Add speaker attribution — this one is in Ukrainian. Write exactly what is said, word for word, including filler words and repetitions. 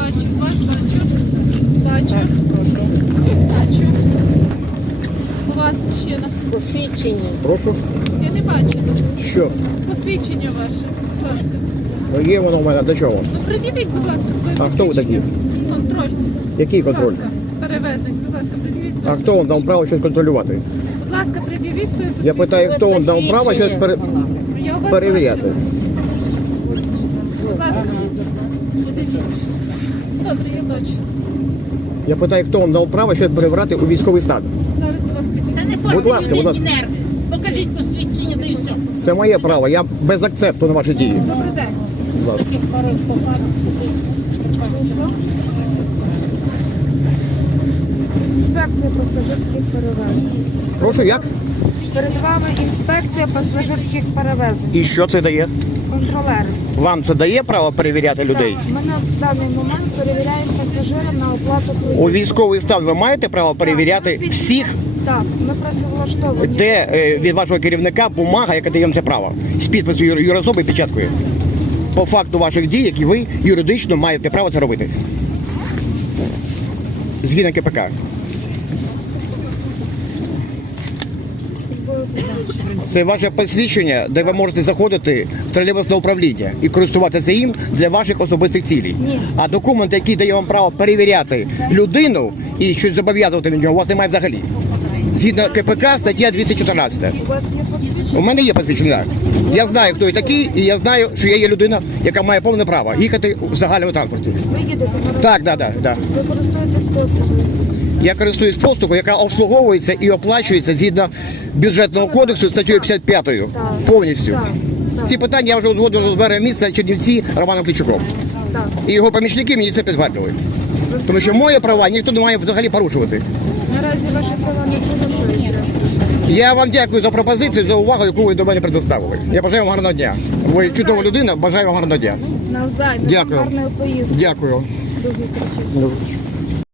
Speaker 1: бачу, вас бачу. Бачу.
Speaker 2: Так, прошу.
Speaker 1: Бачу. У вас мужчина.
Speaker 2: Посвідчення.
Speaker 3: Прошу.
Speaker 1: Я не бачу.
Speaker 3: Що?
Speaker 1: Посвідчення ваше. Будь ласка.
Speaker 3: Є воно в мене, до чого?
Speaker 1: Ну, придивіть, будь ласка, своє
Speaker 3: А хто ви
Speaker 1: посвідчення.
Speaker 3: такі?
Speaker 1: Контрольний.
Speaker 3: Який
Speaker 1: Будь
Speaker 3: контроль?
Speaker 1: ласка, перевезень. Будь ласка, придивіть своє
Speaker 3: А хто вам дав право щось контролювати?
Speaker 1: Будь ласка, придивіть своє посвідчення.
Speaker 3: Я питаю, хто вам дав право щось пере...
Speaker 1: Я у вас
Speaker 3: перевіряти?
Speaker 1: бачила. Будь ласка. Подивіться. Добре, я бачу.
Speaker 3: Я питаю, хто вам дав право щось перевіряти у військовий стан?
Speaker 1: Зараз до вас підійду.
Speaker 2: Та не
Speaker 3: Будь ласка, будь ласка.
Speaker 2: нерви. Покажіть посвідчення, да і все.
Speaker 3: Це моє право, я без акцепту на ваші дії.
Speaker 1: Добрий день.
Speaker 3: Будь ласка.
Speaker 2: Таких пару попадок сюди.
Speaker 4: Інспекція пасажирських перевезень.
Speaker 3: Прошу, як?
Speaker 4: Перед вами інспекція пасажирських перевезень.
Speaker 3: І що це дає?
Speaker 4: Контролери.
Speaker 3: Вам це дає право перевіряти людей?
Speaker 4: Так, ми на даний момент перевіряємо пасажира на оплату квитків.
Speaker 3: У військовий стан ви маєте право перевіряти всіх,
Speaker 4: Так, ми працевлаштовані.
Speaker 3: де е, від вашого керівника бумага, яка дає вам це право, з підпису юр- юрособи і печаткою. По факту ваших дій, які ви юридично маєте право це робити. Згідно КПК. Це ваше посвідчення, де ви можете заходити в тролейбусне управління і користуватися їм для ваших особистих цілей.
Speaker 4: Ні.
Speaker 3: А документ, який дає вам право перевіряти людину і щось зобов'язувати від нього, у вас немає взагалі. Згідно КПК, стаття двісті чотирнадцять.
Speaker 4: У вас є посвідчення?
Speaker 3: У мене є посвідчення. Я знаю, хто я такий, і я знаю, що я є людина, яка має повне право їхати у загальному транспорті.
Speaker 4: Ви їдете на
Speaker 3: Так, так, так, так.
Speaker 4: Ви користуєтесь послугою.
Speaker 3: Я користуюсь послугою, яка обслуговується і оплачується згідно бюджетного кодексу статтею п'ятдесят п'ятою повністю.
Speaker 4: Так, так,
Speaker 3: Ці питання я вже узгодив з мером міста Чернівці Романом Кличуком.
Speaker 4: так.
Speaker 3: І його помічники мені це підтвердили. Тому що мої права ніхто не має взагалі порушувати.
Speaker 4: Наразі ваші права не порушуються.
Speaker 3: Я вам дякую за пропозицію, за увагу, яку ви до мене предоставили. Я бажаю вам гарного дня. Ви чудова людина, бажаю вам гарного дня.
Speaker 4: Навзаєм.
Speaker 3: Дякую.
Speaker 4: Гарної поїздки.
Speaker 3: Дякую.
Speaker 4: До зустрічі.